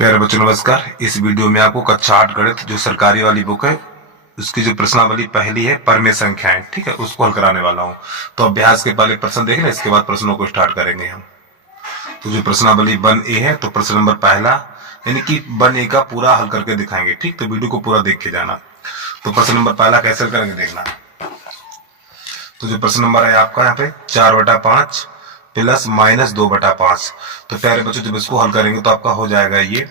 प्यारे बच्चों नमस्कार। इस वीडियो में आपको कक्षा 8 गणित जो सरकारी वाली बुक है उसकी जो प्रश्नावली पहली है परमेय संख्याएं, ठीक है, उसको हल कराने वाला हूं। तो अभ्यास के पहले प्रश्न देख लें, इसके बाद प्रश्नों को स्टार्ट करेंगे हम। तो जो प्रश्नावली वन ए है, तो प्रश्न नंबर पहला यानी कि वन ए का पूरा हल करके दिखाएंगे, ठीक। तो वीडियो को पूरा देख के जाना। तो प्रश्न नंबर पहला कैसे हल करेंगे देखना। तो जो प्रश्न नंबर है आपका यहाँ पे 4/5 प्लस माइनस 2/5। तो प्यारे बच्चों जब इसको हल करेंगे तो आपका हो जाएगा ये,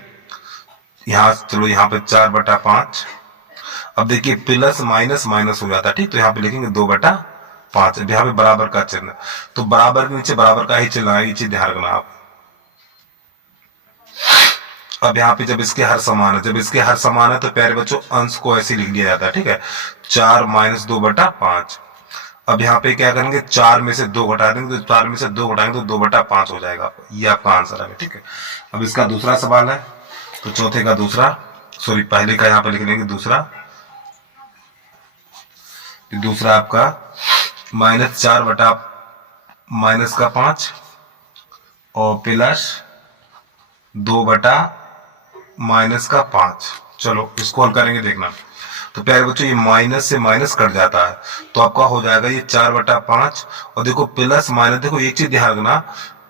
यहाँ चलो यहाँ पे 4/5। अब देखिए प्लस माइनस माइनस हो जाता है, ठीक। तो यहाँ पे लिखेंगे 2/5। अब यहाँ पे बराबर का चिन्ह, तो बराबर के नीचे बराबर का ही चिन्ह लगाएंगे, ये चीज ध्यान रखना आप। अब यहाँ पे जब इसके हर समान है, जब इसके हर समान है तो प्यारे बच्चों अंश को ऐसे लिख लिया जाता है, ठीक है। 4 - 2/5। अब यहाँ पे क्या करेंगे, 4 में से 2 घटा देंगे, तो 4 में से 2 घटाएंगे तो 2/5 हो जाएगा। ये आपका आंसर है, ठीक है। अब इसका दूसरा सवाल है, तो चौथे का दूसरा, सॉरी पहले का यहाँ पे लिख लेंगे दूसरा। दूसरा आपका -4/-5 और प्लस 2/-5। चलो इसको हल करेंगे देखना। तो प्यारे बच्चों ये माइनस से माइनस कट जाता है, तो आपका हो जाएगा ये 4/5। और देखो प्लस माइनस, देखो एक चीज ध्यान रखना,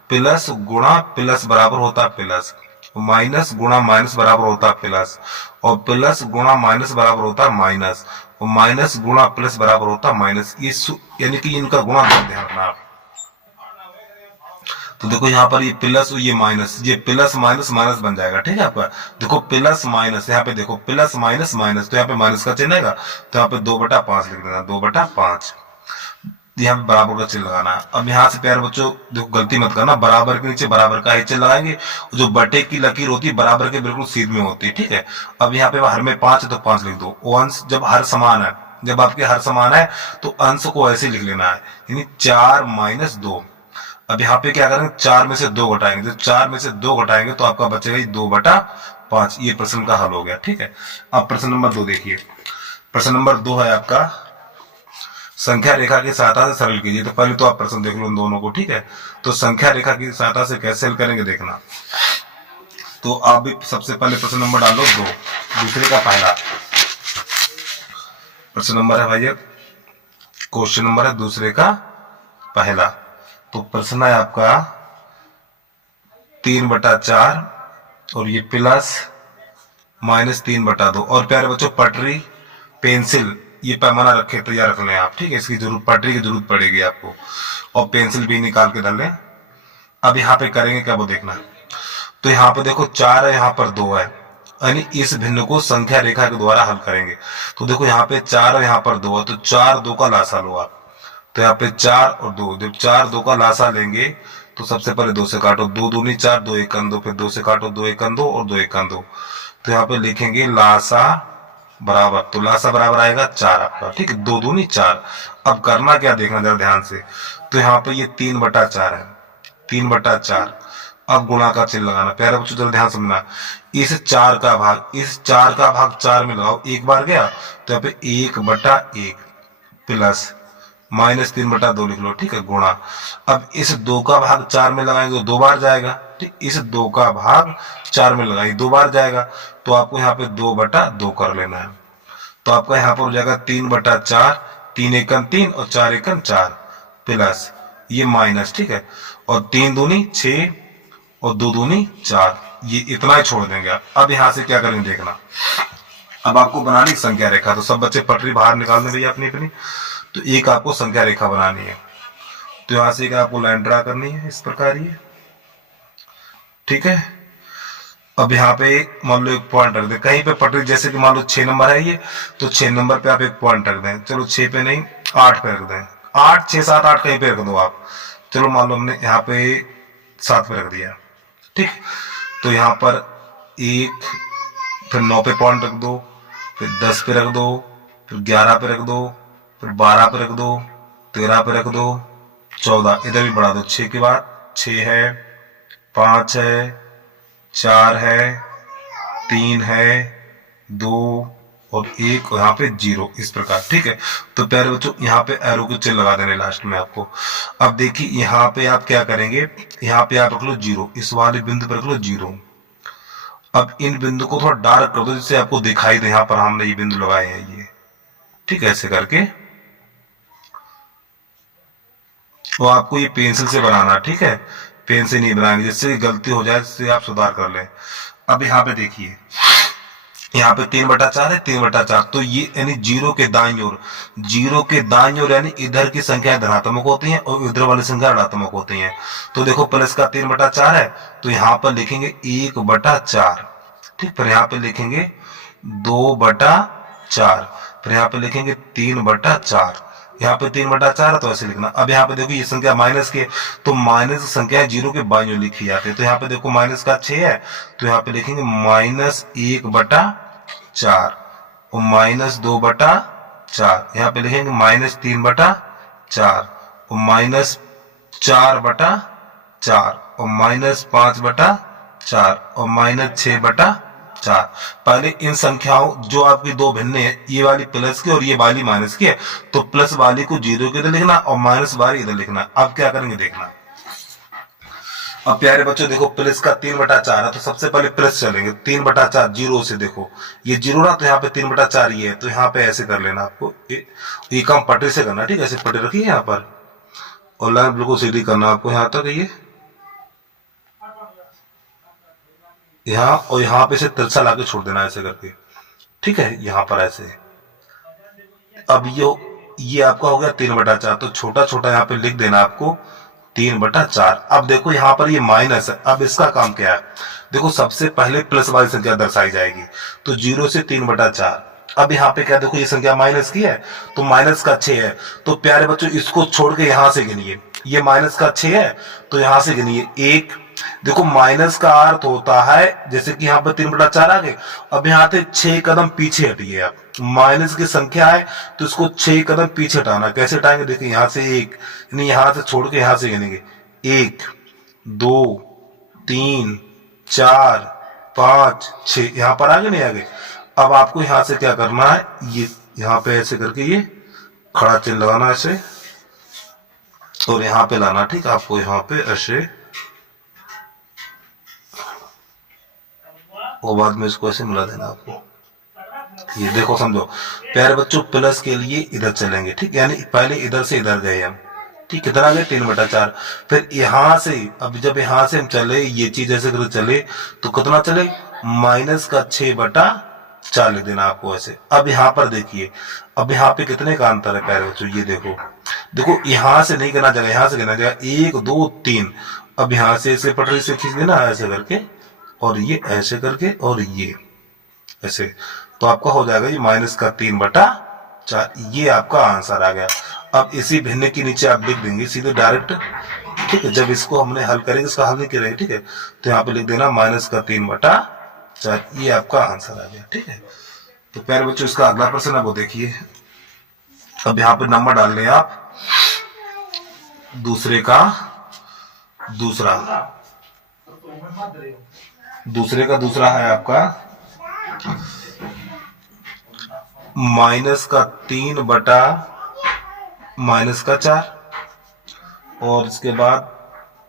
प्लस गुणा प्लस बराबर होता है प्लस, माइनस गुणा माइनस बराबर होता है प्लस, और प्लस गुणा माइनस बराबर होता है माइनस, और माइनस गुणा प्लस बराबर होता है माइनस। ये यानी कि इनका गुणा ध्यान रखना आप। तो देखो यहाँ पर ये प्लस ये माइनस, ये प्लस माइनस माइनस बन जाएगा, ठीक है आपका। देखो प्लस माइनस, यहाँ पे देखो प्लस माइनस माइनस, तो यहाँ पे माइनस का चिन्ह आएगा, तो यहाँ पे 2/5 लिख देना, 2/5। यहाँ पे बराबर का चिन्ह लगाना है। अब यहाँ से प्यारे बच्चों देखो गलती मत करना, बराबर के नीचे बराबर का ही चिन्ह लगाएंगे। जो बटे की लकीर होती है बराबर के बिल्कुल सीध में होती है, ठीक है। अब यहाँ पे हर में 5 है तो 5 लिख दो। अंश जब हर समान है, जब आपके हर समान है तो अंश को ऐसे लिख लेना है, यानी 4 - 2। अब यहाँ पे क्या करेंगे, 4 में से 2 घटाएंगे, जब 4 में से 2 घटाएंगे तो आपका बचेगा 2/5। ये प्रश्न का हल हो गया, ठीक है। अब प्रश्न नंबर 2 देखिए। प्रश्न नंबर 2 है आपका संख्या रेखा की सहायता से सरल कीजिए। तो पहले तो आप प्रश्न देख लो इन दोनों को, ठीक है। तो संख्या रेखा की सहायता से कैसे हल करेंगे देखना। तो आप भी सबसे पहले प्रश्न नंबर डालो 2, दूसरे का पहला प्रश्न नंबर है भैया, क्वेश्चन नंबर है दूसरे का पहला। तो प्रश्न है आपका 3/4 और ये प्लस -3/2। और प्यारे बच्चों पटरी पेंसिल ये पैमाना रखे तैयार रख लें आप, ठीक है। इसकी जरूरत, पटरी की जरूरत पड़ेगी आपको, और पेंसिल भी निकाल के डाल लें। अब यहाँ पे करेंगे क्या वो देखना। तो यहाँ पे देखो 4 है, यहाँ पर 2 है, यानी इस भिन्न को संख्या रेखा के द्वारा हल करेंगे। तो देखो यहाँ पे 4 है, यहाँ पर 2 है, तो 4 2 का लासा लो आप। तो यहाँ पे 4 और 2, जब 4 2 का लासा लेंगे तो सबसे पहले 2 से काटो, 2 दूनी 4, 2 1 2, फिर 2 से काटो, 2 1 2 और 2 1 2। तो यहाँ पे लिखेंगे लासा बराबर, तो लासा बराबर आएगा 4 आपका, ठीक है। 2 दूनी 4। अब करना क्या देखना जरा ध्यान से। तो यहाँ पे ये 3/4 है, 3/4। अब गुणा का चिन्ह लगाना। प्यारे बच्चों जरा ध्यान समझना, इस 4 का भाग, इस 4 का भाग 4 में लगाओ, एक बार गया तो यहाँ पे 1/1 प्लस -3/2 लिख लो, ठीक है, गुणा। अब इस 2 का भाग 4 में लगाएंगे तो 2 बार जाएगा, ठीक। इस 2 का भाग 4 में लगाएंगे 2 बार जाएगा, तो आपको यहाँ पे 2/2 कर लेना है। तो आपका यहाँ पर हो जाएगा 3/4, 3 एकम 3 और 4 एकम 4 प्लस ये माइनस, ठीक है। और 3 दूनी 6 और 2 दूनी 4, ये इतना ही छोड़ देंगे आप। अब यहाँ से क्या करेंगे देखना। अब आपको बनानी संख्या रेखा, तो सब बच्चे पटरी बाहर निकाल दें भैया अपनी अपनी। तो एक आपको संख्या रेखा बनानी है, तो यहां से आपको लाइन ड्रा करनी है इस प्रकार ये, ठीक है। अब यहाँ पे मान लो एक पॉइंट रख दे कहीं पे पटरी, जैसे कि मान लो 6 नंबर है ये, तो 6 नंबर पे आप एक पॉइंट रख दें। चलो 6 पे नहीं 8 पे रख दें, 8 6 7 8 कहीं पे रख दो आप। चलो मान लो हमने यहाँ पे 7 पे रख दिया, ठीक। तो यहाँ पर 1, फिर 9 पे पॉइंट रख दो, फिर 10 पे रख दो, फिर 11 पे रख दो, फिर 12 पे रख दो, 13 पे रख दो, 14 इधर भी बढ़ा दो। 6 के बाद 6 है, 5 है, 4 है, 3 है, 2 और 1 और यहाँ पे 0, इस प्रकार, ठीक है। तो प्यारे बच्चों यहाँ पे एरो के चिन्ह लगा देने लास्ट में आपको। अब देखिए यहाँ पे आप क्या करेंगे, यहाँ पे आप रख लो 0, इस वाले बिंदु पर रख लो 0। अब इन बिंदु को थोड़ा डार्क कर दो जिससे आपको दिखाई दे यहाँ पर हमने ये बिंदु लगाए हैं ये, ठीक है, ऐसे करके। तो आपको ये पेंसिल से बनाना, ठीक है, पेन से नहीं बनाएंगे, जिससे गलती हो जाए जिससे आप सुधार कर लें। अब यहाँ पे देखिए, यहाँ पे 3/4 है, 3/4, तो ये यानी जीरो के दाईं ओर, जीरो के दाईं ओर यानी इधर की संख्या धनात्मक होती हैं और इधर वाली संख्या ऋणात्मक होती हैं। तो देखो प्लस का 3/4 है, तो यहाँ पर लिखेंगे 1/4, ठीक, फिर यहाँ पे लिखेंगे 2/4, फिर यहाँ पे लिखेंगे 3/4, यहाँ पे 3/4 है तो ऐसे लिखना। अब यहाँ पे देखो ये संख्या माइनस की है, तो माइनस संख्या जीरो के बाईं ओर लिखी जाती है। तो यहाँ पे देखो माइनस का 6 है, तो यहाँ पे लिखेंगे -1/4 और -2/4, यहाँ पे लिखेंगे -3/4 और -4/4 और -5/4 और -6/4। पहले इन संख्याओं जो आपकी दो भिन्न है, ये वाली प्लस की और ये वाली माइनस की है, तो प्लस वाली को जीरो के इधर लिखना और माइनस वाली इधर लिखना। अब क्या करेंगे देखना। अब प्यारे बच्चों देखो प्लस का 3/4 है, तो सबसे पहले प्लस चलेंगे, 3/4 जीरो से, देखो ये जीरो ना, तो यहाँ पे 3/4 ये है, तो यहाँ पे ऐसे कर लेना आपको, ये काम पटरी से करना, ठीक है, ऐसे पटरी रखिए यहाँ पर और लाइन बिल्कुल सीधी करना आपको यहाँ तक, ये यहाँ और यहाँ पे से तिरछा लाके छोड़ देना ऐसे करके, ठीक है, यहाँ पर ऐसे। अब ये आपका हो गया 3/4, तो छोटा छोटा यहाँ पे लिख देना आपको 3/4। अब देखो यहाँ पर ये माइनस है, अब इसका काम क्या है, देखो सबसे पहले प्लस वाली संख्या दर्शाई जाएगी, तो 0 से 3/4। अब यहाँ पे क्या देखो ये संख्या माइनस की है, तो माइनस का 6 है, तो प्यारे बच्चों इसको छोड़ के यहाँ से गिनिए, ये माइनस का 6 है तो यहाँ से गिनिए 1। देखो माइनस का अर्थ होता है, जैसे कि यहाँ पर 3/4 आ गए, अब यहाँ से 6 कदम पीछे हटिए आप, माइनस की संख्या है तो इसको 6 कदम पीछे हटाना। कैसे हटाएंगे, देखिए यहाँ से 1, यानी यहाँ से छोड़ के यहाँ से गिनेंगे 1 2 3 4 5 6, यहाँ पर आगे नहीं आगे। अब आपको यहाँ से क्या करना है, ये यहाँ पे ऐसे करके ये खड़ा चिन्ह लगाना ऐसे और यहाँ पे लाना, ठीक, आपको यहाँ पे ऐसे, वो बाद में इसको ऐसे मिला देना आपको। ये देखो समझो प्यारे बच्चों, प्लस के लिए इधर चलेंगे, ठीक, यानी पहले इधर से इधर गए हम, ठीक, कितना आ गया 3/4, फिर यहाँ से, अब जब यहाँ से हम चले ये चीज ऐसे करके चले तो कितना चले, माइनस का 6/4 लिख देना आपको ऐसे। अब यहाँ पर देखिए, अब यहाँ पे कितने का अंतर है प्यारे बच्चों, ये देखो, देखो यहाँ से नहीं गिना जाएगा, यहाँ से गिना जाएगा 1 2 3। अब यहाँ से इसे पटरी से खींच देना ऐसे करके और ये ऐसे करके और ये ऐसे, तो आपका हो जाएगा ये माइनस का 3/4, ये आपका आंसर आ गया। अब इसी भिन्न के नीचे आप लिख देंगे सीधे डायरेक्ट, ठीक है, जब इसको हमने हल करेंगे, इसका हल नहीं करेंगे, ठीक है, तो यहाँ पे लिख देना माइनस का 3/4, ये आपका आंसर आ गया, ठीक है। तो प्यारे बच्चों इसका अगला प्रश्न है वो देखिए। अब यहाँ पे नंबर डाल लें आप, दूसरे का दूसरा है आपका -3/-4 और इसके बाद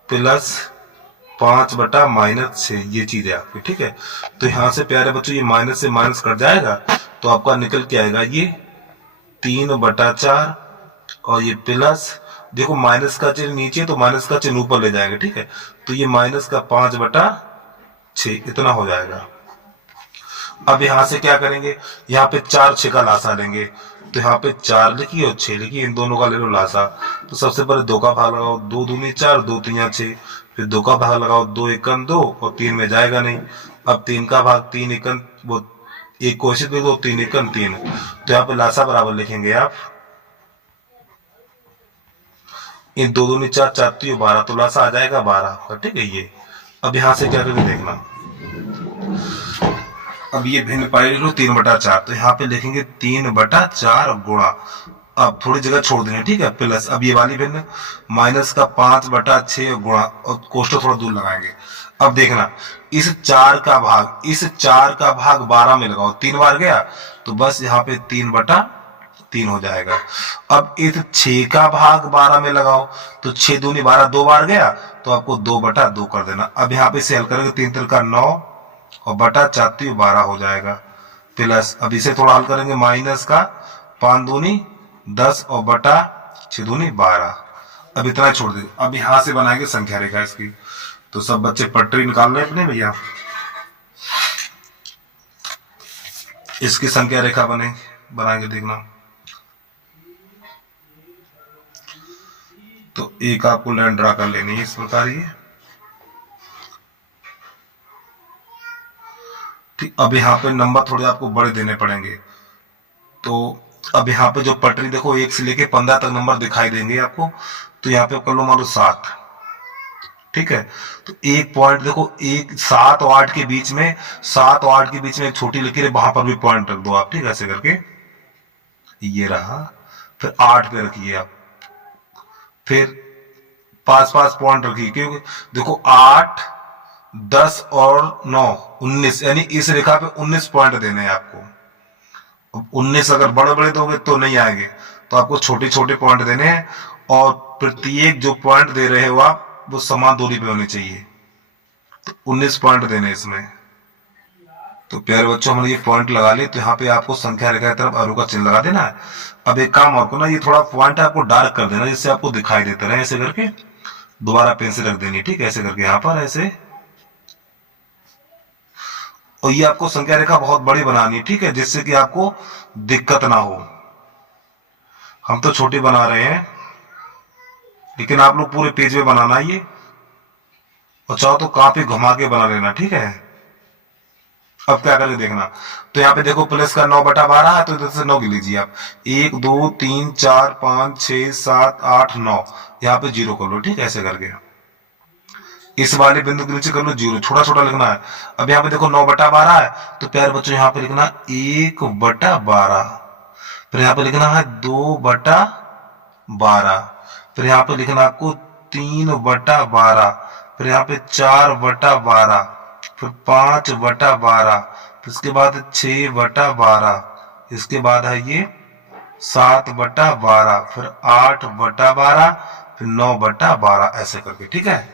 प्लस 5/-6, ये चीज है आपकी, ठीक है। तो यहां से प्यारे बच्चों ये माइनस से माइनस कट जाएगा, तो आपका निकल के आएगा ये 3/4 और ये प्लस, देखो माइनस का चिन्ह नीचे तो माइनस का चिन्ह ऊपर ले जाएंगे, ठीक है, तो ये माइनस का 5/6 इतना हो जाएगा। अब यहां से क्या करेंगे, यहाँ पे 4 6 का लासा लेंगे, तो यहाँ पे 4 लिखिए और 6 लिखिए, इन दोनों का ले लो लासा। तो सबसे पहले 2 का भाग लगाओ, 2 दूनी 4 2 3 6, फिर 2 का भाग लगाओ, 2 एकम 2 और 3 में जाएगा नहीं। अब 3 का भाग 3 एकम, वो एक कोशिश में 2 3 एकम 3, तो यहाँ पे लासा बराबर लिखेंगे आप, इन 2 दूनी 4 4 3 12, तो लासा आ जाएगा 12, ठीक है ये। अब यहाँ से क्या करेंगे देखना, अब ये भिन्न पाई लो 3/4, तो यहाँ पे लिखेंगे 3/4 गुणा, अब थोड़ी जगह छोड़ देंगे, ठीक है, प्लस, अब ये वाली भिन्न माइनस का 5/6 गुणा और कोष्ठक थोड़ा दूर लगाएंगे। अब देखना इस 4 का भाग 12 में लगाओ, 3 बार गया तो बस यहाँ पे 3/3 हो जाएगा। अब इस 6 का भाग 12 में लगाओ, तो 6 दूनी 12, 2 बार गया तो आपको 2/2 कर देना। अब यहाँ पे से हल करेंगे, 3 3 का 9 और बटा 4×12 हो जाएगा, प्लस अब इसे थोड़ा हल करेंगे, माइनस का 5×2 10 और बटा 6×2 12। अब इतना छोड़ देंगे। अब यहां से बनाएंगे संख्या रेखा इसकी। तो सब बच्चे पटरी निकाल रहे अपने भैया, इसकी संख्या रेखा बनाएंगे देखना। तो एक आपको लाइन ड्रा कर लेनी है इस प्रकार ये, ठीक। अब यहाँ पे नंबर थोड़े आपको बड़े देने पड़ेंगे। तो अब यहाँ पे जो पटरी देखो 1 से लेके 15 तक नंबर दिखाई देंगे आपको। तो यहाँ पे कर लो मान लो 7, ठीक है। तो एक पॉइंट देखो, 7 और 8 के बीच में, 7 और 8 के बीच में एक छोटी लकीर है, वहां पर भी पॉइंट रख दो आप, ठीक है, ऐसे करके ये रहा। फिर 8 पे रखिए आप, फिर 5 पॉइंट रखिए, क्योंकि देखो 8 10 और 9 19, यानी इस रेखा पे 19 पॉइंट देने हैं आपको। 19 अगर बड़े बड़े दोगे तो नहीं आएंगे, तो आपको छोटे छोटे पॉइंट देने हैं, और प्रत्येक जो पॉइंट दे रहे हो आप वो समान दूरी पे होने चाहिए। तो 19 पॉइंट देने इसमें। तो प्यारे बच्चों हमने ये पॉइंट लगा लिए। तो यहाँ पे आपको संख्या रेखा की तरफ एरो का चिन्ह लगा देना है। अब एक काम और करना, ये थोड़ा पॉइंट आपको डार्क कर देना जिससे आपको दिखाई देते रहे, ऐसे करके दोबारा पेंसिल रख देनी, ठीक है, ऐसे करके यहाँ पर ऐसे। और ये आपको संख्या रेखा बहुत बड़ी बनानी है, ठीक है, जिससे कि आपको दिक्कत ना हो। हम तो छोटी बना रहे हैं, लेकिन आप लोग पूरे पेज में बनाना ये, और चाहो तो काफी घुमा के बना लेना, ठीक है। अब क्या करके देखना, तो यहाँ पे देखो प्लस का 9/12 है, तो इधर से 9 गिन लीजिए आप। 1 2 3 4 5 6 7 8 9, यहाँ पे 0 कर लो, ठीक है, ऐसे करके। इस वाले बिंदु के नीचे कर लो 0, छोटा छोटा लिखना है। अब यहाँ पे देखो 9/12 है, तो प्यारे बच्चों यहाँ पे लिखना 1/12, फिर यहाँ पे लिखना है 2/12, फिर यहाँ पे लिखना आपको 3/12, फिर यहाँ पे 4/12, फिर 5/12, फिर इसके बाद 6/12, इसके बाद है ये 7/12, फिर 8/12, फिर 9/12, ऐसे करके, ठीक है।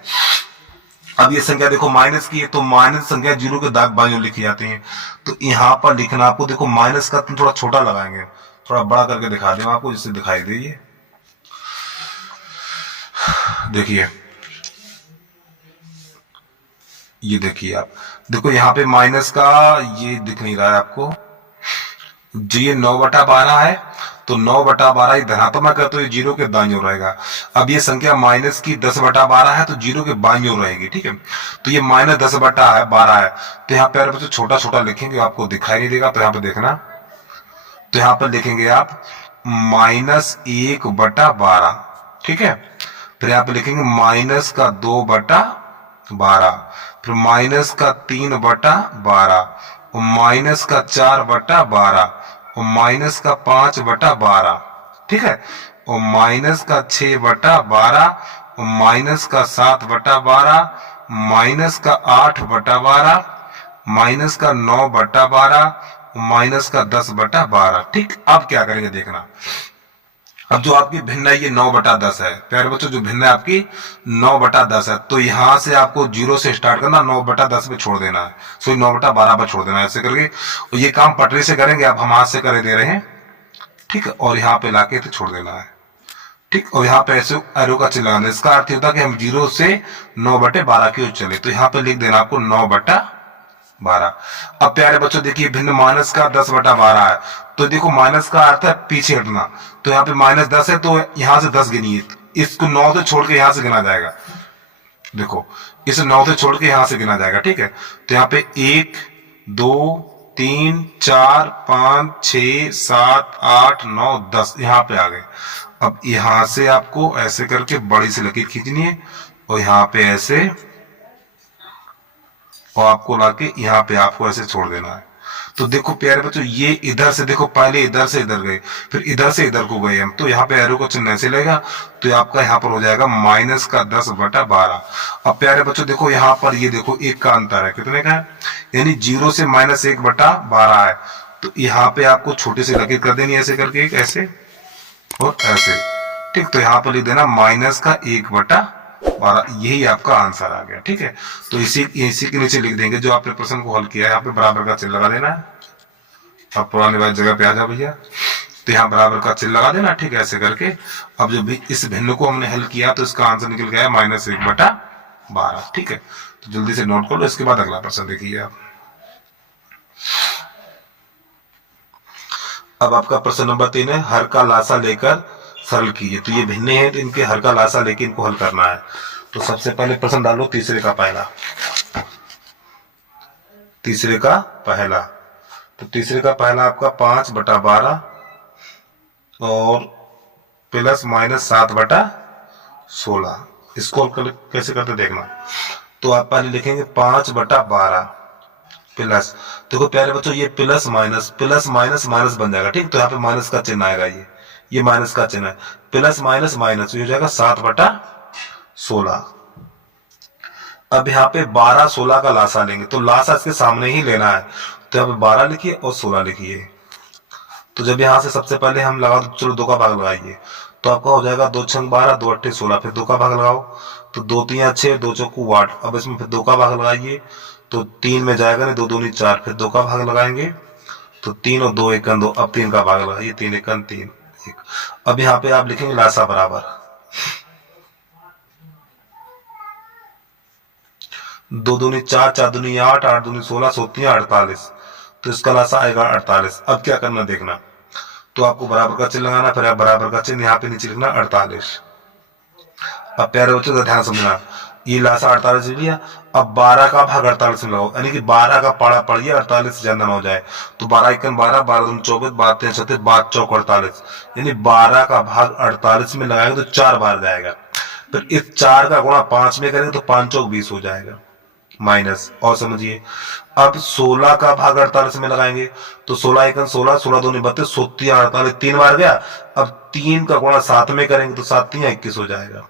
अब ये संख्या देखो माइनस की है, तो माइनस संख्या 0 के दाग बाईं ओर लिखी जाती है। तो यहाँ पर लिखना आपको, देखो माइनस का तुम थोड़ा छोटा लगाएंगे, थोड़ा बड़ा करके दिखा दूं आपको जिससे दिखाई दे। ये देखिए, ये देखिए आप, देखो यहाँ पे माइनस का ये दिख नहीं रहा है आपको, जो ये 9/12 है, तो 9/12 धनात्मक है, तो ये 0 के दाईं ओर रहेगा। अब ये संख्या माइनस की 10/12 है, तो 0 के बाईं ओर रहेगी, ठीक है। तो ये -10/12 है, तो यहाँ पे बच्चों छोटा छोटा लिखेंगे, आपको दिखाई नहीं देगा। तो यहाँ पे देखना, तो यहाँ पर लिखेंगे आप -1/12, ठीक है। फिर यहाँ पे लिखेंगे माइनस का 2/12, फिर माइनस का 3/12, और माइनस का 4/12, और माइनस का 5/12, ठीक है, और माइनस का 6/12, और माइनस का 7/12, माइनस का 8/12, माइनस का 9/12, माइनस का 10/12, ठीक। अब क्या करेंगे देखना, अब जो आपकी भिन्न है ये 9/10 है, प्यारे बच्चों, जो भिन्न है आपकी 9/10 है। तो यहां से आपको 0 से स्टार्ट करना, 9/10 पे छोड़ देना है, सॉरी 9/12 पे छोड़ देना है, ऐसे करके। और ये काम पटरी से करेंगे, आप हम हाथ से करे दे रहे हैं, ठीक है, और यहाँ पे लाके तो छोड़ देना है, ठीक। और यहाँ पे ऐसे एरो का चिन्ह लगाना, इसका अर्थ होता है कि हम 0 से 9/12 की ओर चले। तो यहाँ पे लिख देना आपको 9/12। अब प्यारे बच्चों देखिए, भिन्न माइनस का 10/12 है, तो देखो माइनस का अर्थ है पीछे हटना। तो यहाँ पे -10 है, तो यहाँ से 10 गिनिए, इसको 9 से छोड़ के यहाँ से गिना जाएगा। देखो इसे 9 से छोड़ के यहाँ से गिना जाएगा, ठीक है। तो यहाँ पे 1 2 3 4 5 6 7 8 9 10, यहाँ पे आ गए। अब यहाँ से आपको ऐसे करके बड़ी सी लकीर खींचनी है, और यहाँ पे ऐसे, और आपको लाके यहाँ पे आपको ऐसे छोड़ देना है। तो देखो प्यारे बच्चों, ये इधर से देखो, पहले इधर से इधर गए, फिर इधर से इधर को गए हम, तो यहाँ पे एरो का चिन्ह ऐसे लगेगा। तो आपका यहाँ पर हो जाएगा माइनस का 10/12। अब प्यारे बच्चों देखो, यहाँ पर ये देखो 1 का अंतर है, कितने का है, यानी 0 से -1/12 है। तो यहाँ पे आपको छोटी सी लकीर कर देनी, ऐसे करके, एक ऐसे और ऐसे, ठीक। तो यहाँ पर लिख देना माइनस का 1/12। 12, यही आपका आंसर आ गया। ठीक है, तो इसी के नीचे लिख देंगे जो आपने प्रश्न को हल किया है, यहाँ पे बराबर का चिन्ह लगा देना है। अब पुराने वाली जगह पे आ जाओ भैया, तो यहाँ बराबर का चिन्ह लगा देना। ठीक है, ऐसे करके अब जो भी इस भिन्न को हमने हल किया तो इसका आंसर निकल गया -1/12। ठीक है, तो जल्दी से नोट कर लो। इसके बाद अगला प्रश्न देखिए आप। अब आपका प्रश्न नंबर 3 है, हर का लासा लेकर सरल कीजिए। तो ये भिन्न है, तो इनके हर का लासा लेकर इनको हल करना है। तो सबसे पहले प्रश्न डालो तीसरे का पहला। तो तीसरे का पहला आपका 5/12 और प्लस माइनस 7/16। इसको कैसे करते देखना। तो आप पहले लिखेंगे 5/12 प्लस, देखो प्यारे बच्चों ये प्लस माइनस माइनस बन जाएगा। ठीक, तो यहाँ पे माइनस का चिन्ह आएगा, ये माइनस का चिन्ह है। प्लस माइनस माइनस हो जाएगा 7/16। अब यहाँ पे 12 16 का लासा लेंगे, तो लासा इसके सामने ही लेना है। तो यहाँ पे 12 लिखिए और 16 लिखिए। तो जब यहाँ से सबसे पहले हम लगा दो, चलो 2 का भाग लगाइए, तो आपका हो जाएगा 2 छंग 12, 2 अट्ठे 16, फिर 2 का भाग लगाओ, तो 2 3 6, 2 चौकू 8। अब इसमें फिर 2 का भाग लगाइए, तो 3 में जाएगा नहीं, 2 दूनी 4, फिर 2 का भाग लगाएंगे, तो 3 और 2 1 2। अब 3 का भाग लगाइए, 3 1 3 1। अब यहाँ पे आप लिखेंगे लासा बराबर 2 दूनी 4, 4 दूनी 8, 8 दूनी 16, 16 48। तो इसका लासा आएगा 48। अब क्या करना देखना, तो आपको बराबर का चिन्ह लगाना, फिर आप बराबर का चिन्ह यहाँ पे नीचे लिखना 48। अब प्यारे बच्चों का ध्यान समझना, ये लासा 48 लिया। अब 12 का भाग 48 में लगाओ, यानी कि 12 का पाड़ा पड़िए 48 से ज्यादा ना हो जाए। तो 12 1 12, 12 2 24, 12 3 36, 12 चौक 48, यानी 12 का भाग 48 में लगाएंगे तो 4 बार जाएगा। फिर इस 4 का गुणा 5 में करेंगे तो 5 चौक 20 हो जाएगा माइनस। और समझिए, अब 16 का भाग 48 में लगाएंगे, तो 16 1 16, 16 2 32, 36 48, 3 बार गया। अब 3 का गुणा 7 में करेंगे तो 7 3 21 हो जाएगा।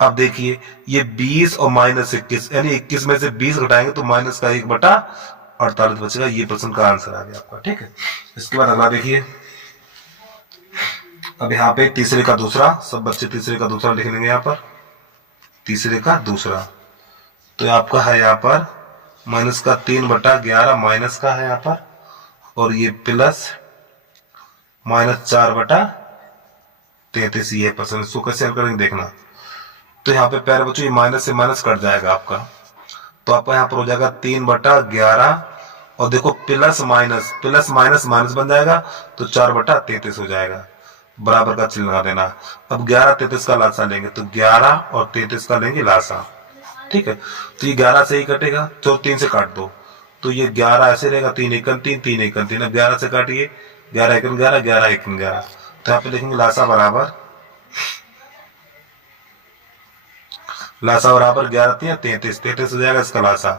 अब देखिए ये 20 और -21, यानी 21 में से 20 घटाएंगे तो माइनस का 1/48 बचेगा। ये प्रश्न का आंसर आ गया आपका। ठीक है, इसके बाद अगला देखिए। अब यहाँ पे तीसरे का दूसरा, सब बच्चे तीसरे का दूसरा लिख लेंगे। यहाँ पर तीसरे का दूसरा, तो आपका है यहाँ पर माइनस का 3/11 माइनस का है यहाँ पर, और ये प्लस -4/33 ये प्रश्न। इसको कैसे हल करेंगे देखना। तो यहाँ पे प्यारे बच्चों ये माइनस से माइनस कट जाएगा आपका, तो आपका यहाँ पर हो जाएगा 3/11, और देखो प्लस माइनस माइनस बन जाएगा, तो 4/33 हो जाएगा। बराबर का चिन्ह लगा देना। अब 11 33 का लासा लेंगे, तो 11 और 33 का लेंगे लासा। ठीक है, तो ये 11 से ही कटेगा, तो 3 से काट दो, तो ये 11 ऐसे रहेगा, 3 1 3, 3 1 3। अब 11 से काटिए, 11 1 11, 11 1 11। तो यहाँ पे लिखेंगे लासा बराबर 11 3 33, 33 हो जाएगा इसका लासा।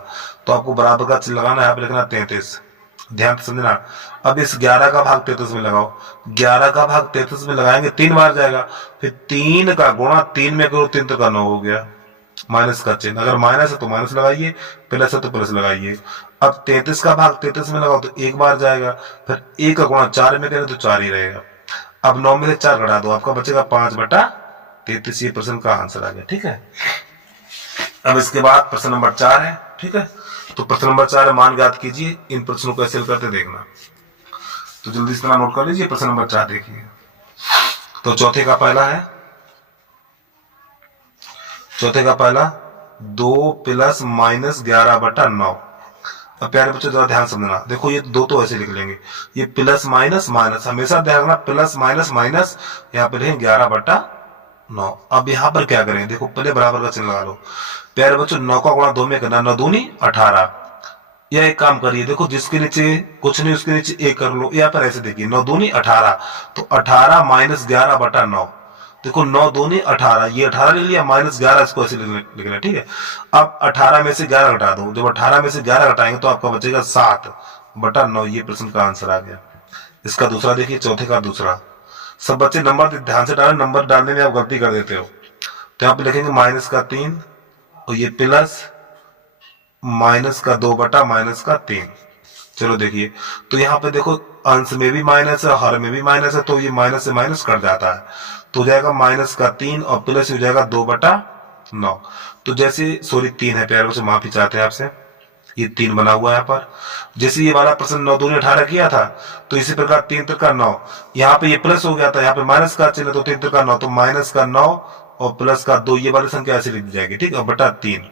तो आपको बराबर का चिन्ह लगाना है, यहाँ पे लिखना 33। ध्यान से समझना। अब इस 11 का भाग 33 में लगाओ, 11 का भाग 33 में लगाएंगे 3 बार जाएगा, फिर 3 का गुणा 3 में करो, 3 तो का 9 हो गया, माइनस का चिन्ह। अगर माइनस है तो माइनस लगाइए, प्लस है तो प्लस लगाइए। अब 33 का भाग 33 में लगाओ तो 1 बार जाएगा, फिर 1 का गुणा 4 में करें तो 4 ही रहेगा। अब 9 में से 4 घटा दो, आपका बचेगा 5/33। ये प्रश्न का आंसर आ गया। ठीक है, अब इसके बाद प्रश्न नंबर 4 है। ठीक है, तो प्रश्न नंबर 4 है, मान ज्ञात कीजिए। इन प्रश्नों को ऐसे करते देखना, तो जल्दी से नोट कर लीजिए। प्रश्न नंबर 4 देखिए। तो चौथे का पहला है, 2 प्लस माइनस 11/9। अब प्यारे बच्चों जरा ध्यान समझना, देखो ये 2 तो ऐसे लिख लेंगे, ये प्लस माइनस माइनस, हमेशा ध्यान रखना प्लस माइनस माइनस, यहाँ पे लिखेंगे 11/9। अब यहाँ पर क्या करें, देखो पहले बराबर का चिन्ह लगा लो। प्यारे बच्चों 9 का गुणा 2 में करना, 9 दूनी 18। या एक काम करिए, देखो जिसके नीचे कुछ नहीं उसके नीचे 1 कर लो। यहाँ पर ऐसे देखिए 9 दूनी 18, तो 18 माइनस 11/9। देखो 9 दूनी 18, ये 18 ले लिया, माइनस 11 इसको ऐसे लिखना। ठीक है, अब 18 में से 11 घटा दो, जब 18 में से 11 घटाएंगे तो आपका बचेगा 7/9। ये प्रश्न का आंसर आ गया। इसका दूसरा देखिए, चौथे का दूसरा। सब बच्चे नंबर ध्यान से डालें, नंबर डालने में आप गलती कर देते हो। तो यहाँ पे लिखेंगे माइनस का 3, और ये प्लस माइनस का 2/-3। चलो देखिए, तो यहाँ पे देखो अंश में भी माइनस है, हर में भी माइनस है, तो ये माइनस से माइनस कट जाता है, तो हो जाएगा माइनस का 3 और प्लस हो जाएगा 2/। 9। तो जैसे सॉरी 3 है प्यारे बच्चों, माफी चाहते हैं आपसे, ये 3 बना हुआ है यहाँ पर। जैसे ये वाला प्रश्न 9 दूनी 18 किया था, तो इसी प्रकार 3 त्रिका 9, यहाँ पे ये प्लस हो गया था, यहाँ पे माइनस का चिन्ह, तो 3 त्रिका 9, तो माइनस का 9 और प्लस का 2, ये वाली संख्या ऐसे लिख दी जाएगी, ठीक है, बटा 3,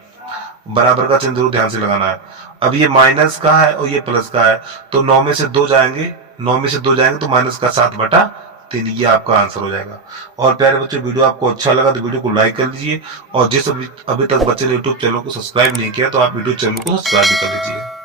बराबर का चिन्ह जरूर ध्यान से लगाना है। अब ये माइनस का है और ये प्लस का है, तो 9 में से 2 जाएंगे, 9 में से 2 जाएंगे तो माइनस का 7 बटा 3, ये आपका आंसर हो जाएगा। और प्यारे बच्चों, वीडियो आपको अच्छा लगा तो वीडियो को लाइक कर लीजिए, और जिस अभी तक बच्चे ने यूट्यूब चैनल को सब्सक्राइब नहीं किया तो आप यूट्यूब चैनल को सब्सक्राइब भी कर लीजिए।